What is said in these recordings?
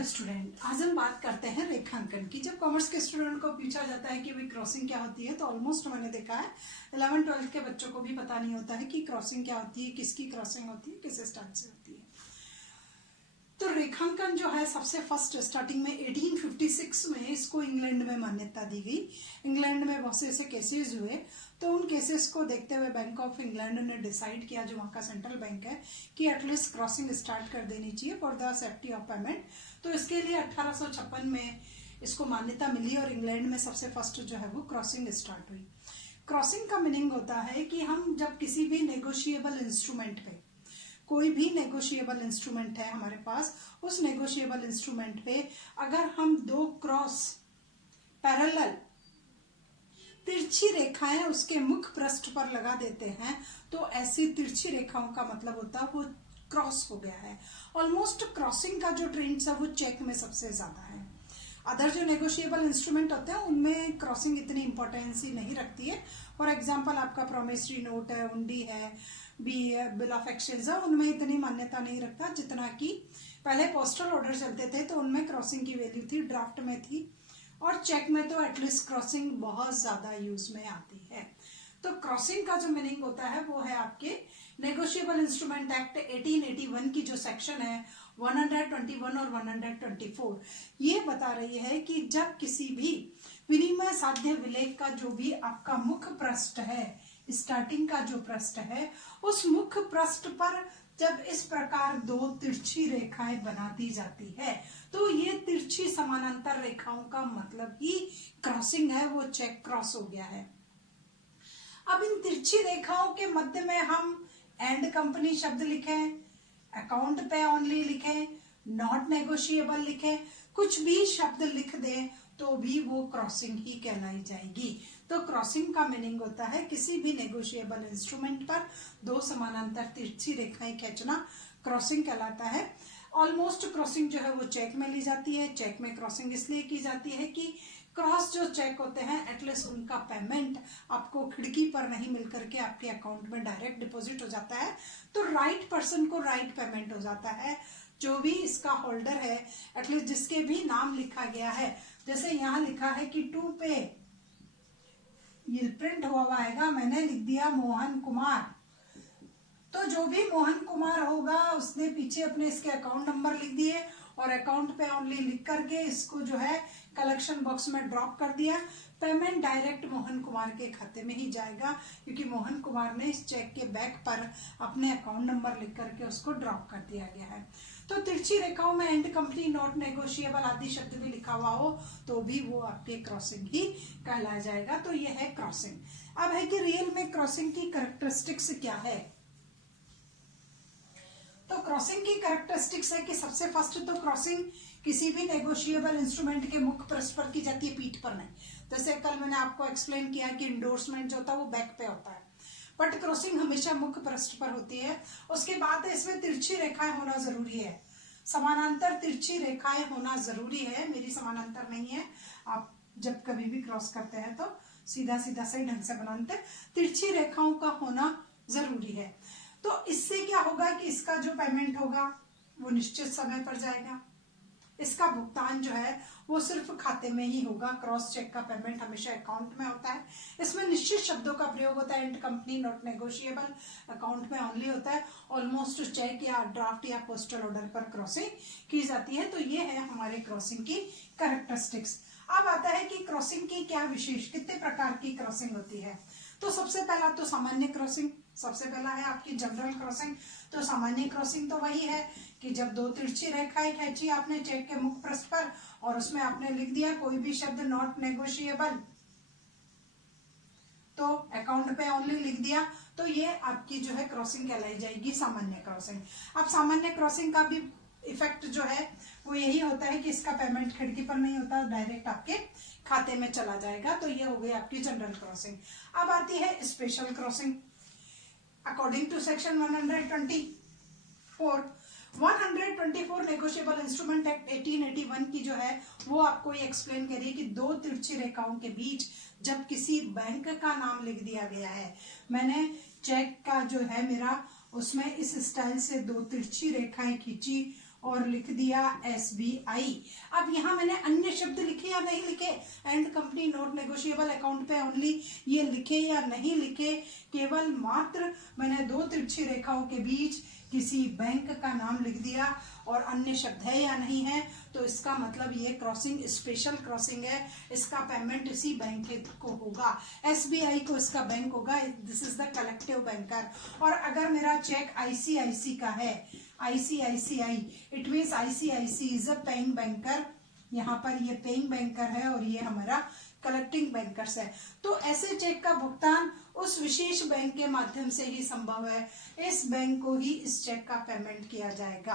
Hello student, आज हम बात करते हैं रेखांकन की। जब कॉमर्स के स्टूडेंट को पूछा जाता है कि भाई क्रॉसिंग क्या होती है, तो ऑलमोस्ट मैंने देखा है 11th-12th के बच्चों को भी पता नहीं होता है कि क्रॉसिंग क्या होती है, किसकी क्रॉसिंग होती है, किस स्टाइल से होती है। तो रेखांकन जो है सबसे फर्स्ट स्टार्टिंग में 1856 में इसको इंग्लैंड में मान्यता दी गई। इंग्लैंड में बहुत से ऐसे केसेस हुए, तो उन केसेस को देखते हुए बैंक ऑफ इंग्लैंड ने डिसाइड किया, जो वहाँ का सेंट्रल बैंक है, कि एटलीस्ट क्रॉसिंग स्टार्ट कर देनी चाहिए for the safety of payment. तो इसके लिए 1856 में इसको मान्यता मिली और इंग्लैंड में सबसे फर्स्ट जो है वो क्रॉसिंग स्टार्ट हुई। क्रॉसिंग का मीनिंग होता है कि हम जब किसी भी नेगोशिएबल इंस्ट्रूमेंट पे, कोई भी नेगोशिएबल इंस्ट्रूमेंट है हमारे पास, उस नेगोशिएबल इंस्ट्रूमेंट पे अगर हम दो क्रॉस पैरेलल तिरछी रेखाएं उसके मुख पृष्ठ पर लगा देते हैं, तो ऐसी तिरछी रेखाओं का मतलब होता है वो क्रॉस हो गया है। ऑलमोस्ट क्रॉसिंग का जो ट्रेंड है वो चेक में सबसे ज्यादा है। अदर जो नेगोशिएबल इंस्ट्रूमेंट होते हैं उनमें क्रॉसिंग इतनी इंपॉर्टेंस ही नहीं रखती है। फॉर एग्जांपल आपका प्रोमिसरी नोट है, हुंडी है, बिल ऑफ एक्सचेंज है, उनमें इतनी मान्यता नहीं रखता जितना कि पहले पोस्टल ऑर्डर चलते थे तो उनमें क्रॉसिंग की वैल्यू थी, ड्राफ्ट में थी, और चेक में तो एटलीस्ट क्रॉसिंग बहुत ज्यादा यूज में आती है। तो क्रॉसिंग का जो मीनिंग होता है वो है आपके नेगोशिएबल इंस्ट्रूमेंट एक्ट 1881 की जो सेक्शन है 121 और 124, ये बता रही है कि जब किसी भी विनिमय साध्य विलेख का जो भी आपका मुख पृष्ठ है, स्टार्टिंग का जो पृष्ठ है, उस मुख पृष्ठ पर जब इस प्रकार दो तिरछी रेखाएं बना दी जाती है, तो ये तिरछी समानांतर रेखाओं का मतलब ही क्रॉसिंग है, वो चेक क्रॉस हो गया है। अब इन तिरछी रेखाओं के मध्य में हम एंड कंपनी शब्द लिखें, अकाउंट पे ओनली लिखें, नॉट नेगोशिएबल लिखें, कुछ भी शब्द लिख दें तो भी वो क्रॉसिंग ही कहलाई जाएगी। तो क्रॉसिंग का मीनिंग होता है किसी भी नेगोशिएबल इंस्ट्रूमेंट पर दो समानांतर तिरछी रेखाएं खींचना क्रॉसिंग कहलाता है। ऑलमोस्ट क्रॉसिंग जो है वो चेक में ली जाती है। चेक में क्रॉसिंग इसलिए की जाती है कि क्रॉस जो चेक होते हैं एटलीस्ट उनका पेमेंट आपको खिड़की पर नहीं मिलकर के आपके अकाउंट में डायरेक्ट डिपॉजिट हो जाता है, तो राइट पर्सन को राइट पेमेंट हो जाता है। जो भी इसका होल्डर है, एटलीस्ट जिसके भी नाम लिखा गया है, जैसे यहाँ लिखा है कि टू पे, ये प्रिंट हुआ आएगा, मैंने लिख दिया मोहन कुमार, तो जो भी मोहन कुमार होगा उसने पीछे अपने इसके अकाउंट नंबर लिख दिए और अकाउंट पे ओनली लिख करके इसको जो है कलेक्शन बॉक्स में ड्रॉप कर दिया। पेमेंट डायरेक्ट मोहन कुमार के खाते में ही जाएगा, क्योंकि मोहन कुमार ने इस चेक के बैक पर अपने अकाउंट नंबर लिख करके उसको ड्रॉप कर दिया गया है। तो तिरछी रेखाओं में एंड कंपनी, नॉट नेगोशिएबल आदि शब्द भी लिखा हुआ हो तो भी वो आपके क्रॉसिंग ही कहलाया जाएगा। तो ये है क्रॉसिंग। अब है कि रियल में क्रॉसिंग की कैरेक्टरिस्टिक्स क्या है। तो क्रॉसिंग की कैरेक्टरिस्टिक्स है कि सबसे फर्स्ट तो क्रॉसिंग किसी भी नेगोशिएबल इंस्ट्रूमेंट के मुख पृष्ठ पर की जाती है, पीठ पर नहीं। जैसे कल मैंने आपको एक्सप्लेन किया कि इंडोर्समेंट जो होता है वो बैक पे होता है, बट क्रॉसिंग हमेशा मुख पृष्ठ पर होती है। उसके बाद इसमें तिरछी रेखाएं होना जरूरी है, समानांतर तिरछी रेखाएं होना जरूरी है। मेरी समानांतर नहीं है, आप जब कभी भी क्रॉस करते हैं तो सीधा सीधा सही ढंग से बनाते, तिरछी रेखाओं का होना जरूरी है। तो इससे क्या होगा कि इसका जो पेमेंट होगा वो निश्चित समय पर जाएगा, इसका भुगतान जो है वो सिर्फ खाते में ही होगा। क्रॉस चेक का पेमेंट हमेशा अकाउंट में होता है। इसमें निश्चित शब्दों का प्रयोग होता है, and company, not negotiable, account में ओनली होता है। ऑलमोस्ट चेक या ड्राफ्ट या पोस्टल ऑर्डर पर क्रॉसिंग की जाती है। तो ये है हमारे क्रॉसिंग की कैरेक्टरिस्टिक्स। अब आता है कि क्रॉसिंग की क्या विशेष, कितने प्रकार की क्रॉसिंग होती है। तो सबसे पहला तो सामान्य क्रॉसिंग, सबसे पहला है आपकी जनरल क्रॉसिंग। तो सामान्य क्रॉसिंग तो वही है कि जब दो तिरछी रेखाएं खींची आपने चेक के मुख पृष्ठ पर और उसमें आपने लिख दिया कोई भी शब्द नॉट नेगोशिएबल, तो अकाउंट पे ओनली लिख दिया, तो ये आपकी जो है क्रॉसिंग कहलाई जाएगी, सामान्य क्रॉसिंग। अब सामान्य क्रॉसिंग का भी इफेक्ट जो है वो यही होता है कि इसका पेमेंट खिड़की पर नहीं होता, डायरेक्ट आपके खाते में चला जाएगा। तो ये हो गई आपकी जनरल क्रॉसिंग। अब आती है special crossing. According to section 124 negotiable instrument act 1881 की जो है वो आपको ये एक्सप्लेन करिए कि दो तिरछी रेखाओं के बीच जब किसी बैंक का नाम लिख दिया गया है, मैंने चेक का जो है मेरा उसमें इस स्टाइल से दो तिरछी रेखाएं खींची और लिख दिया SBI। अब यहाँ मैंने अन्य शब्द लिखे या नहीं लिखे, and company not negotiable account पे ओनली ये लिखे या नहीं लिखे, केवल मात्र मैंने दो तिरछी रेखाओं के बीच किसी बैंक का नाम लिख दिया और अन्य शब्द है या नहीं है, तो इसका मतलब ये क्रॉसिंग स्पेशल क्रॉसिंग है, इसका पेमेंट इसी बैंक को होगा, SBI को इसका बैंक होगा, this is the collective banker. और अगर मेरा चेक ICICI का है, ICICI, it means ICICI is a paying banker, यहाँ पर ये पेइंग बैंकर है और ये हमारा कलेक्टिंग बैंकर्स है। तो ऐसे चेक का भुगतान उस विशेष बैंक के माध्यम से ही संभव है, इस बैंक को ही इस चेक का पेमेंट किया जाएगा।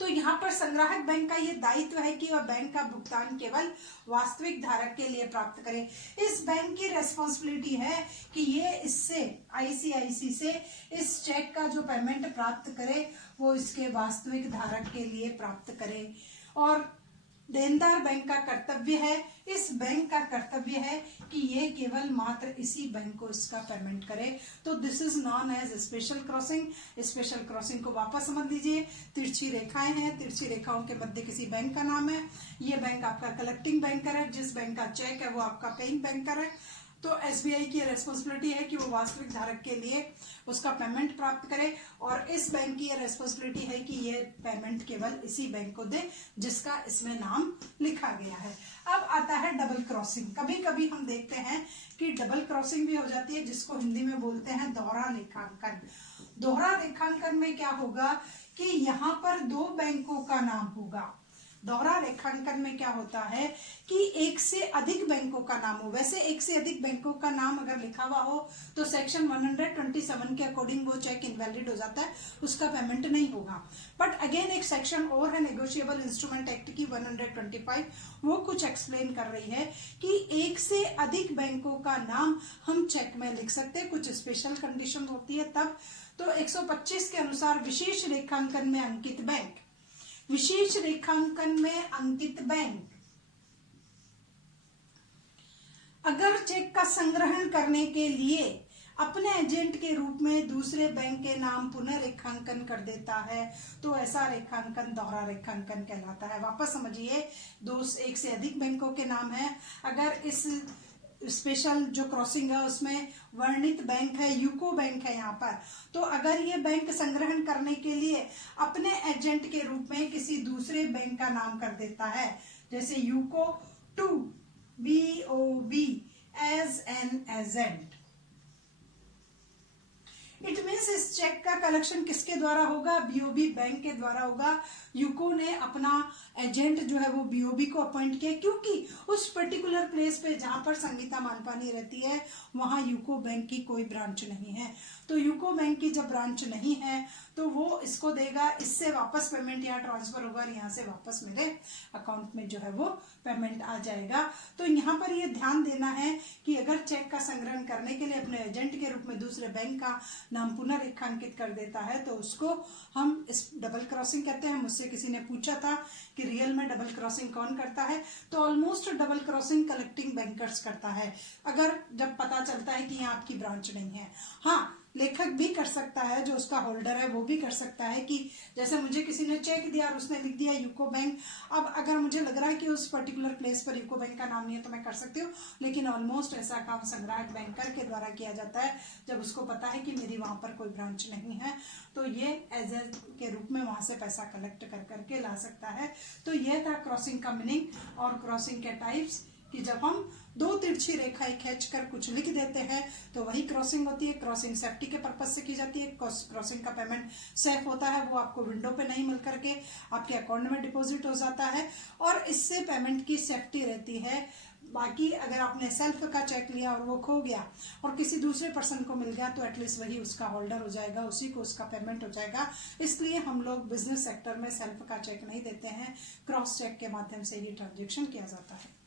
तो यहाँ पर संग्राहक बैंक का ये दायित्व है कि वह बैंक का भुगतान केवल वास्तविक धारक के लिए प्राप्त करे। इस बैंक की रेस्पॉन्सिबिलिटी है कि ये इससे ICICI से इस चेक का जो पेमेंट प्राप्त करे वो इसके वास्तविक धारक के लिए प्राप्त करे। और देनदार बैंक का कर्तव्य है, इस बैंक का कर्तव्य है कि ये केवल मात्र इसी बैंक को इसका पेमेंट करे। तो this is known as special crossing. Special crossing को वापस समझ लीजिए, तिरछी रेखाएं हैं, तिरछी रेखाओं के मध्य किसी बैंक का नाम है, ये बैंक आपका कलेक्टिंग बैंकर है, जिस बैंक का चेक है वो आपका पेइंग बैंकर है। तो SBI की रेस्पॉन्सिबिलिटी है कि वो वास्तविक धारक के लिए उसका पेमेंट प्राप्त करे, और इस बैंक की ये रेस्पॉन्सिबिलिटी है कि ये पेमेंट केवल इसी बैंक को दे जिसका इसमें नाम लिखा गया है। अब आता है डबल क्रॉसिंग। कभी कभी हम देखते हैं कि डबल क्रॉसिंग भी हो जाती है, जिसको हिंदी में बोलते हैं दोहरा लेखांकन। दोहरा लेखांकन में क्या होगा कि यहाँ पर दो बैंकों का नाम होगा। दोहरा रेखांकन में क्या होता है कि एक से अधिक बैंकों का नाम हो। वैसे एक से अधिक बैंकों का नाम अगर लिखा हुआ हो तो सेक्शन 127 के अकॉर्डिंग वो चेक इनवैलिड हो जाता है, उसका पेमेंट नहीं होगा। बट अगेन एक सेक्शन और है नेगोशिएबल इंस्ट्रूमेंट एक्ट की 125, वो कुछ एक्सप्लेन कर रही है कि एक से अधिक बैंकों का नाम हम चेक में लिख सकते हैं, कुछ स्पेशल कंडीशन होती है तब। तो 125 के अनुसार विशेष रेखांकन में अंकित बैंक, विशेष रेखांकन में अंकित बैंक अगर चेक का संग्रहण करने के लिए अपने एजेंट के रूप में दूसरे बैंक के नाम पुनः रेखांकन कर देता है तो ऐसा रेखांकन दोहरा रेखांकन कहलाता है। वापस समझिए, एक से अधिक बैंकों के नाम है, अगर इस स्पेशल जो क्रॉसिंग है उसमें वर्णित बैंक है, यूको बैंक है यहाँ पर, तो अगर ये बैंक संग्रहण करने के लिए अपने एजेंट के रूप में किसी दूसरे बैंक का नाम कर देता है, जैसे UCO to BOB as an agent, it means इस चेक का कलेक्शन किसके द्वारा होगा, BOB बैंक के द्वारा होगा। यूको ने अपना एजेंट जो है वो BOB को अपॉइंट किया, क्योंकि उस पर्टिकुलर प्लेस पे जहां पर संगीता मानपानी रहती है वहां यूको बैंक की कोई ब्रांच नहीं है। तो यूको बैंक की जब ब्रांच नहीं है तो वो इसको देगा, इससे वापस पेमेंट यहाँ ट्रांसफर होगा और यहाँ से वापस मेरे अकाउंट में जो है वो पेमेंट आ जाएगा। तो यहाँ पर ये ध्यान देना है कि अगर चेक का संग्रहण करने के लिए अपने एजेंट के रूप में दूसरे बैंक का नाम पुनः रेखांकित कर देता है तो उसको हम इस डबल क्रॉसिंग कहते हैं। मुझसे किसी ने पूछा था कि रियल में डबल क्रॉसिंग कौन करता है, तो almost double crossing collecting bankers करता है, अगर जब पता चलता है कि यहाँ आपकी ब्रांच नहीं है। हाँ, लेखक भी कर सकता है, जो उसका होल्डर है वो भी कर सकता है कि जैसे मुझे किसी ने चेक दिया और उसने लिख दिया यूको बैंक, अब अगर मुझे लग रहा है कि उस पर्टिकुलर प्लेस पर यूको बैंक का नाम नहीं है तो मैं कर सकती हूँ, लेकिन ऑलमोस्ट ऐसा काम संग्राहक बैंकर के द्वारा किया जाता है जब उसको पता है कि मेरी वहां पर कोई ब्रांच नहीं है, तो ये एजेंट के रूप में वहां से पैसा कलेक्ट कर करके ला सकता है। तो यह था क्रॉसिंग का मीनिंग और क्रॉसिंग के टाइप्स, कि जब हम दो तिरछी रेखाएं खींचकर कुछ लिख देते हैं तो वही क्रॉसिंग होती है। क्रॉसिंग सेफ्टी के पर्पज से की जाती है। क्रॉसिंग का पेमेंट सेफ होता है, वो आपको विंडो पे नहीं मिल करके आपके अकाउंट में डिपॉजिट हो जाता है और इससे पेमेंट की सेफ्टी रहती है। बाकी अगर आपने सेल्फ का चेक लिया और वो खो गया और किसी दूसरे पर्सन को मिल गया तो एटलीस्ट वही उसका होल्डर हो जाएगा, उसी को उसका पेमेंट हो जाएगा। इसलिए हम लोग बिजनेस सेक्टर में सेल्फ का चेक नहीं देते हैं, क्रॉस चेक के माध्यम से ये ट्रांजेक्शन किया जाता है।